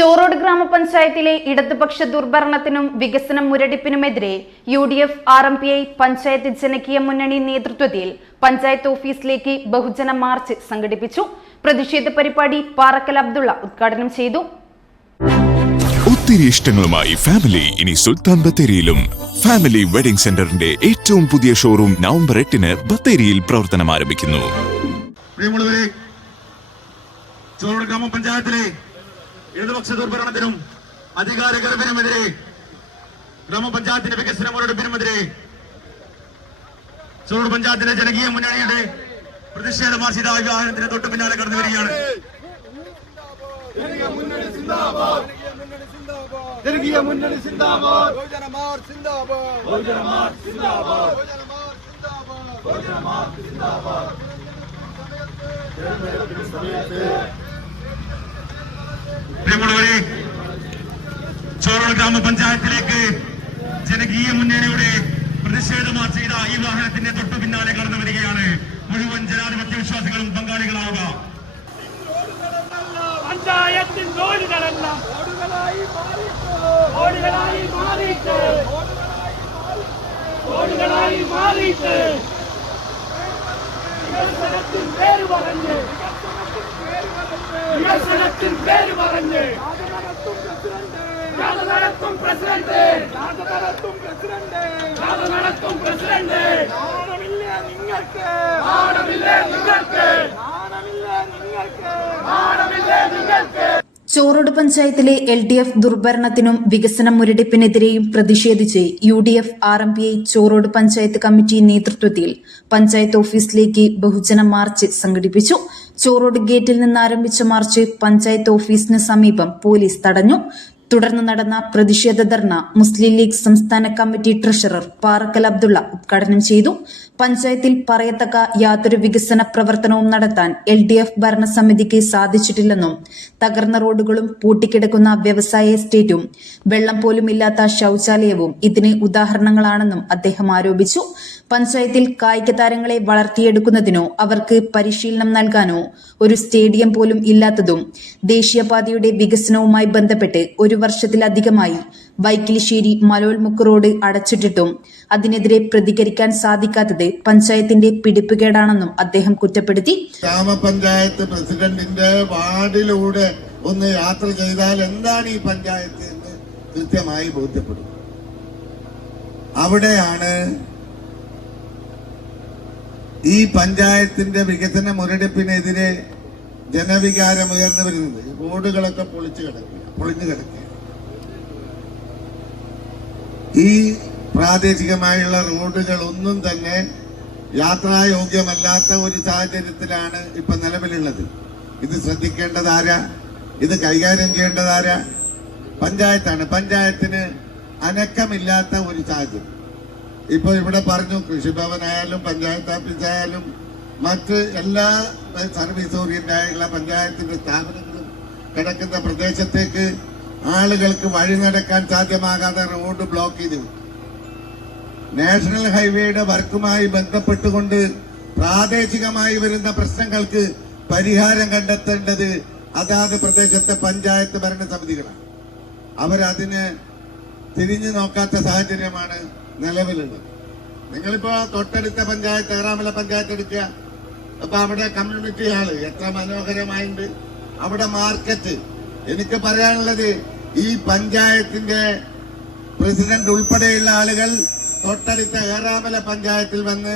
ചോറോഡ് ഗ്രാമപഞ്ചായത്തിലെ ഇടതുപക്ഷ ദുർഭരണത്തിനും വികസനം മുരടിപ്പിനുമെതിരെ U D F R M P I panchayat ജനകീയ മുന്നണി നേതൃത്വത്തിൽ പഞ്ചായത്ത് ഓഫീസിലേക്ക് ബഹുജന മാർച്ച് സംഘടിപ്പിച്ചു. പ്രതിഷേധ പരിപാടി പാറക്കൽ അബ്ദുള്ള ഉദ്ഘാടനം ചെയ്തു. ഒത്തിരി ഇഷ്ടങ്ങളുമായി ഫാമിലി ഇനി സുൽത്താൻ ബത്തേരിയിലും. ഫാമിലി വെഡിംഗ് സെന്ററിന്റെ ഏറ്റവും പുതിയ ഷോറൂം നവംബർ എട്ടിന് ബത്തേരിയിൽ പ്രവർത്തനം ആരംഭിക്കുന്നു. പ്രിയമുള്ളവരെ ചോറോട് ഗ്രാമപഞ്ചായത്തിലെ ഇടതുപക്ഷ ദുർഭരണത്തിനും അധികാര ഗർഭനുമെതിരെ ഗ്രാമപഞ്ചായത്തിന്റെ വികസന മുരടിപ്പിനുമെതിരെ ചൂട് പഞ്ചായത്തിലെ ജനകീയ മുന്നണിയുടെ പ്രതിഷേധ മാർഷിത വിവാഹത്തിന് തൊട്ടു പിന്നാലെ കടന്നു വരികയാണ്. ജനകീയ മുന്നണി സിന്ദാബാദ്. ബഹുജനമാർ സിന്ദാബാദ് ബഹുജനമാർ സിന്ദാബാദ് ബഹുജനമാർ സിന്ദാബാദ് ബഹുജനമാർ സിന്ദാബാദ് പ്രിയമുള്ളവരെ ചോറോൾ ഗ്രാമപഞ്ചായത്തിലേക്ക് ജനകീയ മുന്നണിയുടെ പ്രതിഷേധ മാർച്ച് ചെയ്ത ഈ വാഹനത്തിന്റെ തൊട്ടു പിന്നാലെ കടന്നു വരികയാണ്. മുഴുവൻ ജനാധിപത്യ വിശ്വാസികളും പങ്കാളികളാവുക. പഞ്ചായത്തിൻ റോഡുകളെല്ലാം ഓടുകളായി മാറിയിട്ട്. ഓടുകളായി മാറിയിട്ട്. പേര് പറഞ്ഞ് വികസനത്തിൻ പേര് പറഞ്ഞ്. നടത്തും പ്രസിഡന്റ്. നടത്തും പ്രസിഡന്റ്. നടത്തും പ്രസിഡന്റ്. നാണമില്ല നിങ്ങൾക്ക്. നാണമില്ല നിങ്ങൾക്ക്. നാണമില്ല നിങ്ങൾക്ക്. നാണമില്ല നിങ്ങൾക്ക്. ചോറോട് പഞ്ചായത്തിലെ എൽ ഡി എഫ് ദുർഭരണത്തിനും വികസന മുരടിപ്പിനെതിരെയും പ്രതിഷേധിച്ച് U D F R M P I Chorode panchayat committee നേതൃത്വത്തിൽ പഞ്ചായത്ത് ഓഫീസിലേക്ക് ബഹുജന മാർച്ച് സംഘടിപ്പിച്ചു. ചോറോട് ഗേറ്റിൽ നിന്ന് ആരംഭിച്ച മാർച്ച് പഞ്ചായത്ത് ഓഫീസിന് സമീപം പോലീസ് തടഞ്ഞു. തുടർന്ന് നടന്ന പ്രതിഷേധ ധർണ മുസ്ലിം ലീഗ് സംസ്ഥാന കമ്മിറ്റി ട്രഷറർ പാറക്കൽ അബ്ദുള്ള ഉദ്ഘാടനം ചെയ്തു. പഞ്ചായത്തിൽ പറയത്തക്ക യാതൊരു വികസന പ്രവർത്തനവും നടത്താൻ എൽ ഡി എഫ് ഭരണസമിതിക്ക് സാധിച്ചിട്ടില്ലെന്നും തകർന്ന റോഡുകളും പൂട്ടിക്കിടക്കുന്ന വ്യവസായ എസ്റ്റേറ്റും വെള്ളം പോലും ഇല്ലാത്ത ശൌചാലയവും ഇതിന് ഉദാഹരണങ്ങളാണെന്നും അദ്ദേഹം ആരോപിച്ചു. പഞ്ചായത്തിൽ കായിക താരങ്ങളെ വളർത്തിയെടുക്കുന്നതിനോ അവർക്ക് പരിശീലനം നൽകാനോ ഒരു സ്റ്റേഡിയം പോലും ഇല്ലാത്തതും ദേശീയപാതയുടെ വികസനവുമായി ബന്ധപ്പെട്ട് ഒരു വർഷത്തിലധികമായി വൈക്കിലിശ്ശേരി മലോൽമുക്ക് റോഡ് അടച്ചിട്ടിട്ടും അതിനെതിരെ പ്രതികരിക്കാൻ സാധിക്കാത്തത് പഞ്ചായത്തിന്റെ പിടിപ്പുകേടാണെന്നും അദ്ദേഹം കുറ്റപ്പെടുത്തി. ഗ്രാമപഞ്ചായത്ത് പ്രസിഡന്റിന്റെ വാർഡിലൂടെ ഒന്ന് യാത്ര ചെയ്താൽ എന്താണ് ഈ പഞ്ചായത്ത് എന്ന് കൃത്യമായി ബോധ്യപ്പെടും. അവിടെയാണ് ഈ പഞ്ചായത്തിന്റെ വികസന മുരടിപ്പിനെതിരെ ജനവികാരം ഉയർന്നു വരുന്നത് റോഡുകളൊക്കെ പൊളിച്ചു കിടക്കുക പൊളിഞ്ഞു കിടക്കുക. ഈ പ്രാദേശികമായുള്ള റോഡുകളൊന്നും തന്നെ യാത്രായോഗ്യമല്ലാത്ത ഒരു സാഹചര്യത്തിലാണ് ഇപ്പൊ നിലവിലുള്ളത്. ഇത് ശ്രദ്ധിക്കേണ്ടതാരാ? ഇത് കൈകാര്യം ചെയ്യേണ്ടതാരാ? പഞ്ചായത്താണ്. പഞ്ചായത്തിന് അനക്കമില്ലാത്ത ഒരു സാഹചര്യം. ഇപ്പൊ ഇവിടെ പറഞ്ഞു കൃഷിഭവനായാലും പഞ്ചായത്ത് ഓഫീസായാലും മറ്റ് എല്ലാ സർവീസ് ഓറിയന്റ് പഞ്ചായത്തിന്റെ സ്ഥാപനങ്ങളും കിടക്കുന്ന പ്രദേശത്തേക്ക് ആളുകൾക്ക് വഴി നടക്കാൻ സാധ്യമാകാതെ റോഡ് ബ്ലോക്ക് ചെയ്തു. നാഷണൽ ഹൈവേയുടെ വർക്കുമായി ബന്ധപ്പെട്ടുകൊണ്ട് പ്രാദേശികമായി വരുന്ന പ്രശ്നങ്ങൾക്ക് പരിഹാരം കണ്ടെത്തേണ്ടത് അതാത് പ്രദേശത്തെ പഞ്ചായത്ത് ഭരണസമിതികളാണ്. അവരതിന് തിരിഞ്ഞു നോക്കാത്ത സാഹചര്യമാണ് നിലവിലുള്ളത്. നിങ്ങളിപ്പോ തൊട്ടടുത്ത പഞ്ചായത്ത് ഏറാമല പഞ്ചായത്ത് എടുക്കുക. അപ്പൊ അവിടെ കമ്മ്യൂണിറ്റി ഹാൾ എത്ര മനോഹരമായിട്ട് അവിടെ മാർക്കറ്റ് എനിക്ക് പറയാനുള്ളത് ഈ പഞ്ചായത്തിന്റെ പ്രസിഡന്റ് ഉൾപ്പെടെയുള്ള ആളുകൾ തൊട്ടടുത്ത ഏറാമല പഞ്ചായത്തിൽ വന്ന്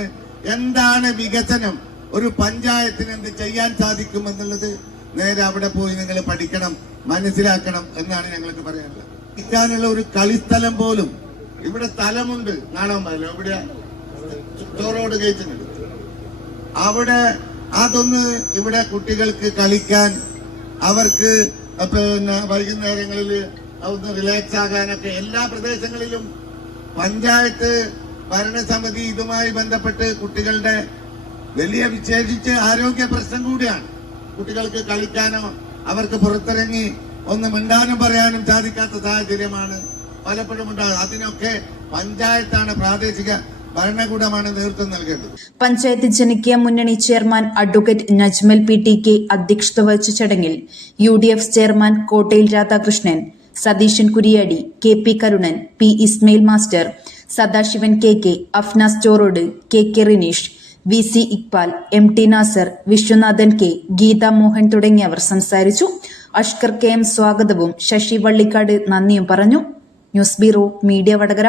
എന്താണ് വികസനം? ഒരു പഞ്ചായത്തിന് എന്ത് ചെയ്യാൻ സാധിക്കും എന്നുള്ളത് നേരെ അവിടെ പോയി നിങ്ങൾ പഠിക്കണം മനസ്സിലാക്കണം എന്നാണ് ഞങ്ങൾക്ക് പറയാനുള്ളത്. ഇരിക്കാനുള്ള ഒരു കളിസ്ഥലം പോലും ഇവിടെ സ്ഥലമുണ്ട്. നാണമല്ലോ ഇവിടെ ചോറോട് കയറ്റുന്നുണ്ട് അവിടെ അതൊന്ന് ഇവിടെ കുട്ടികൾക്ക് കളിക്കാൻ അവർക്ക് പിന്നെ വൈകുന്നേരങ്ങളിൽ ഒന്ന് റിലാക്സ് ആകാനൊക്കെ എല്ലാ പ്രദേശങ്ങളിലും പഞ്ചായത്ത് ഭരണസമിതി ഇതുമായി ബന്ധപ്പെട്ട് കുട്ടികളുടെ വലിയ വിശേഷിച്ച് ആരോഗ്യ പ്രശ്നം കൂടിയാണ്. കുട്ടികൾക്ക് കളിക്കാനോ അവർക്ക് പുറത്തിറങ്ങി ഒന്ന് മിണ്ടാനും പറയാനും സാധിക്കാത്ത സാഹചര്യമാണ് പലപ്പോഴും ഉണ്ടാകുന്നത്. അതിനൊക്കെ പഞ്ചായത്താണ് പ്രാദേശിക ഭരണകൂടമാണ് നേതൃത്വം നൽകേണ്ടത്. പഞ്ചായത്ത് ജനകീയ മുന്നണി chairman advocate Najmal P T K അധ്യക്ഷത വഹിച്ച ചടങ്ങിൽ U D F chairman Kottayil Radhakrishnan Satheesan Kuriyadi K P Karunan P Ismail master Sadasivan K K Afnas Chorode K K Rineesh V C Iqbal M T Nasar Viswanathan K Geetha Mohan തുടങ്ങിയവർ സംസാരിച്ചു. Ashkar K M സ്വാഗതവും ശശി വള്ളിക്കാട് നന്ദിയും പറഞ്ഞു. News bureau media Vadakara.